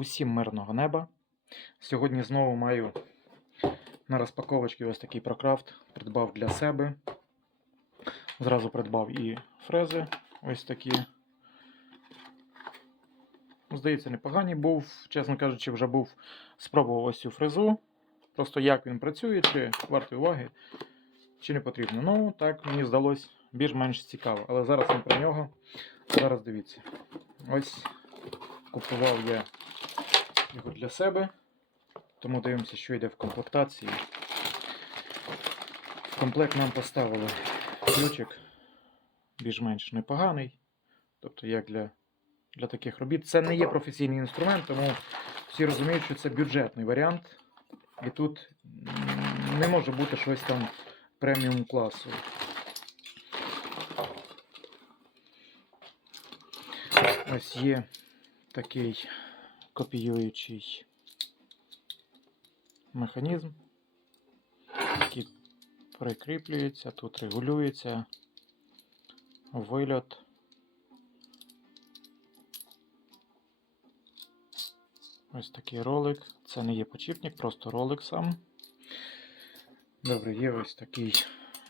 Усім мирного неба. Сьогодні знову маю на розпаковочці ось такий прокрафт. Придбав для себе. Зразу придбав і фрези ось такі. Здається, непогані був. Чесно кажучи, вже був спробував ось цю фрезу. Просто як він працює, чи вартий уваги, чи не потрібно. Ну, так, мені здалося більш-менш цікаво. Але зараз не про нього. Зараз дивіться. Ось купував я його для себе. Тому дивимося, що йде в комплектації. В комплект нам поставили ключик більш-менш непоганий. Тобто, як для, для таких робіт. Це не є професійний інструмент, тому всі розуміють, що це бюджетний варіант. І тут не може бути щось там преміум класу. Ось є такий копіюючий механізм, який прикріплюється, тут регулюється вильот. Ось такий ролик. Це не є почіпник, просто ролик сам. Добре, є ось такий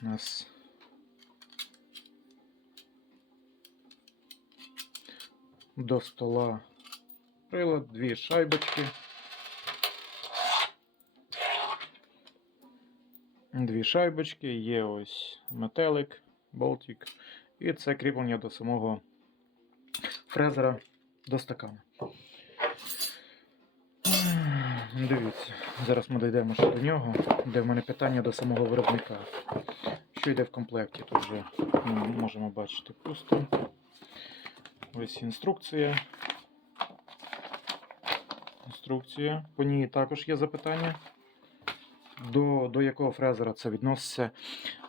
у нас до стола прилад, дві шайбочки. Дві шайбочки, є ось метелик, болтик, і це кріплення до самого фрезера до стакана. Дивіться, зараз ми дійдемо ще до нього, де в мене питання до самого виробника. Що йде в комплекті? Тут вже ми можемо бачити пусто. Ось інструкція. Інструкція. По ній також є запитання. До, до якого фрезера це відноситься.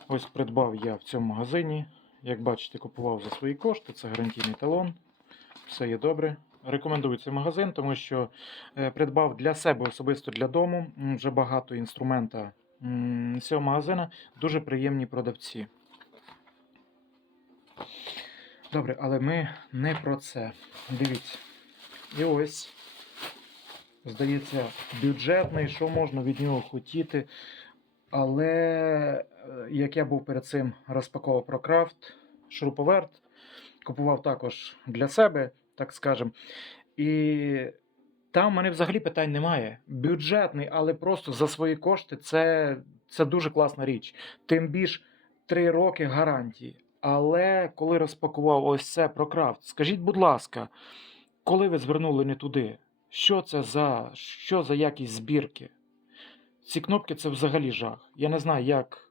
Ось придбав я в цьому магазині. Як бачите, купував за свої кошти. Це гарантійний талон. Все є добре. Рекомендую цей магазин, тому що е, придбав для себе особисто для дому вже багато інструмента цього магазина. Дуже приємні продавці. Добре, але ми не про це. Дивіться. І ось, здається, бюджетний, що можна від нього хотіти. Але е, як я був перед цим розпаковував про крафт, шуруповерт, купував також для себе, так скажем. І там в мене взагалі питань немає. Бюджетний, але просто за свої кошти це, це дуже класна річ. Тим більш 3 роки гарантії. Але коли розпакував ось це про крафт, скажіть, будь ласка, коли ви звернули не туди? Що це за, що за якість збірки? Ці кнопки це взагалі жах. Я не знаю, як.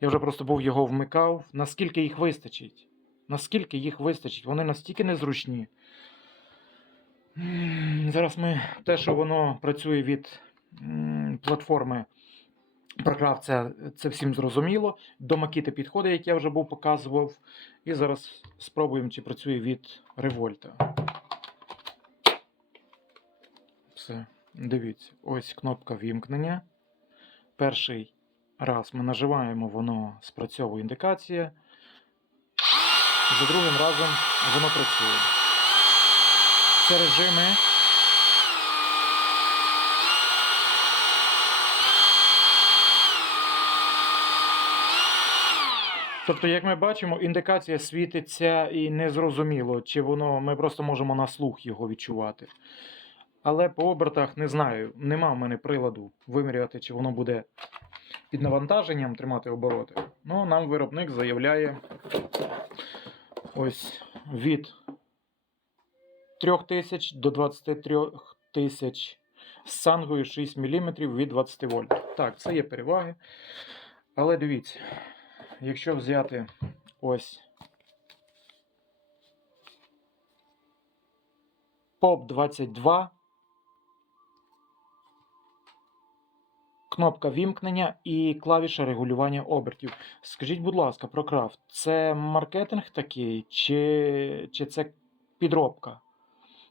Я вже просто був його вмикав. Наскільки їх вистачить? Наскільки їх вистачить? Вони настільки незручні. Зараз ми те, що воно працює від платформи Програв, це, це всім зрозуміло. До Макіти підходить, як я вже був показував. І зараз спробуємо, чи працює від Револьта. Все, дивіться, ось кнопка вімкнення. Перший раз ми нажимаємо, воно спрацьовує індикація. За другим разом воно працює. Це режими. Тобто, як ми бачимо, індикація світиться і незрозуміло, чи воно ми просто можемо на слух його відчувати. Але по обертах не знаю, нема в мене приладу вимірювати, чи воно буде під навантаженням тримати обороти. Ну, нам виробник заявляє ось від 3000 до 23 тисяч з сангою 6 мм від 20 вольт. Так, це є переваги. Але дивіться, якщо взяти ось ПОП-22. Кнопка вімкнення і клавіша регулювання обертів. Скажіть, будь ласка, про крафт, це маркетинг такий, чи, чи це підробка?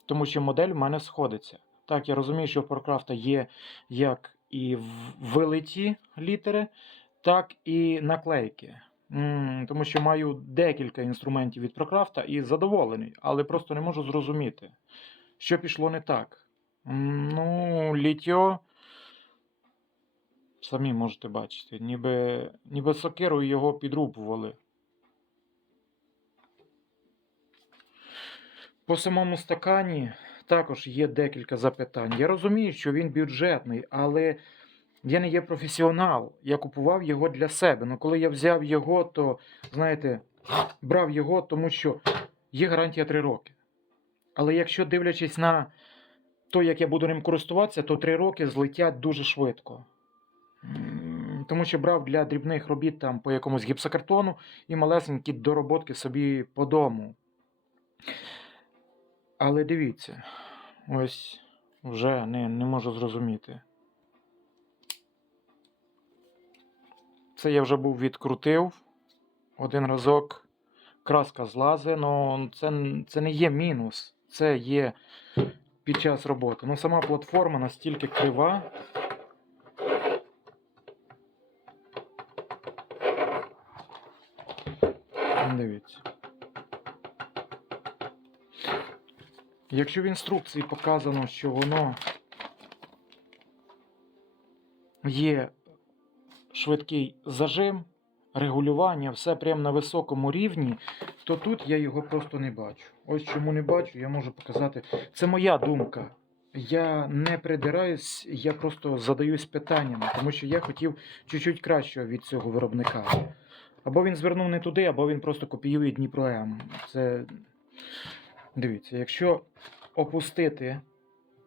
Тому що модель в мене сходиться. Так, я розумію, що в ProCraft є як і вилиті літери, так і наклейки. Тому що маю декілька інструментів від ProCraft і задоволений, але просто не можу зрозуміти, що пішло не так. Ну, літьо. Самі можете бачити, ніби, ніби сокирою його підрубували. По самому стакані також є декілька запитань. Я розумію, що він бюджетний, але я не є професіонал. Я купував його для себе. Ну, коли я взяв його, то, знаєте, брав його, тому що є гарантія 3 роки. Але якщо дивлячись на то, як я буду ним користуватися, то 3 роки злетять дуже швидко. Тому що брав для дрібних робіт там по якомусь гіпсокартону і малесенькі дороботки собі по дому. Але дивіться, ось вже не, не можу зрозуміти. Це я вже був відкрутив один разок. Краска злазе, але це, це не є мінус. Це є під час роботи. Ну, сама платформа настільки крива. Якщо в інструкції показано, що воно є швидкий зажим, регулювання, все прямо на високому рівні, то тут я його просто не бачу. Ось чому не бачу, я можу показати. Це моя думка. Я не придираюсь, я просто задаюсь питаннями, тому що я хотів чуть-чуть кращого від цього виробника. Або він звернув не туди, або він просто копіює Дніпро М. Це. Дивіться, якщо опустити,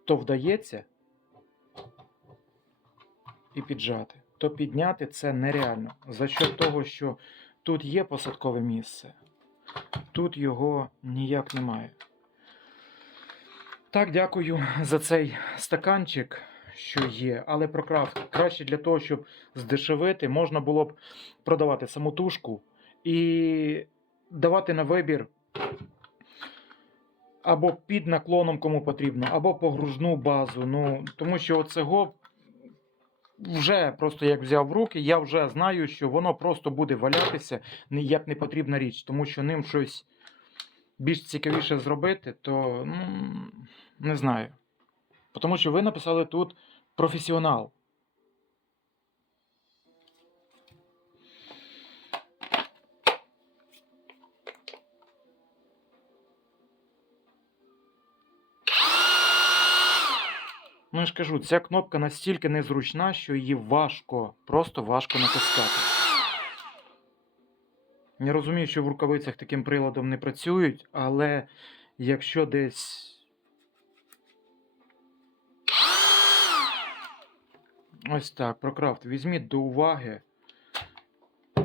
то вдається і піджати, то підняти це нереально. За що того, що тут є посадкове місце, тут його ніяк немає. Так, дякую за цей стаканчик, що є, але про крафт краще для того, щоб здешевити, можна було б продавати саму тушку і давати на вибір або під наклоном, кому потрібно, або погружну базу. Ну, тому що оцього вже просто як взяв в руки, я вже знаю, що воно просто буде валятися як не потрібна річ, тому що ним щось більш цікавіше зробити, то ну, не знаю. Тому що ви написали тут професіонал. Ну, я ж кажу, ця кнопка настільки незручна, що її важко, просто важко натискати. Я розумію, що в рукавицях таким приладом не працюють, але якщо десь. Ось так, про крафт. Візьміть до уваги.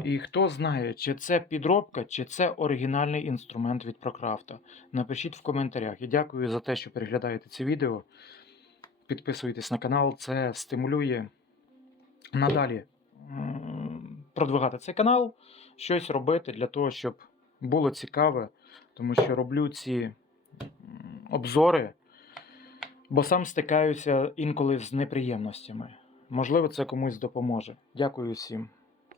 І хто знає, чи це підробка, чи це оригінальний інструмент від Прокрафта. Напишіть в коментарях. І дякую за те, що переглядаєте це відео. Підписуйтесь на канал, це стимулює надалі продвигати цей канал, щось робити для того, щоб було цікаве, тому що роблю ці обзори, бо сам стикаюся інколи з неприємностями. Можливо, це комусь допоможе. Дякую всім.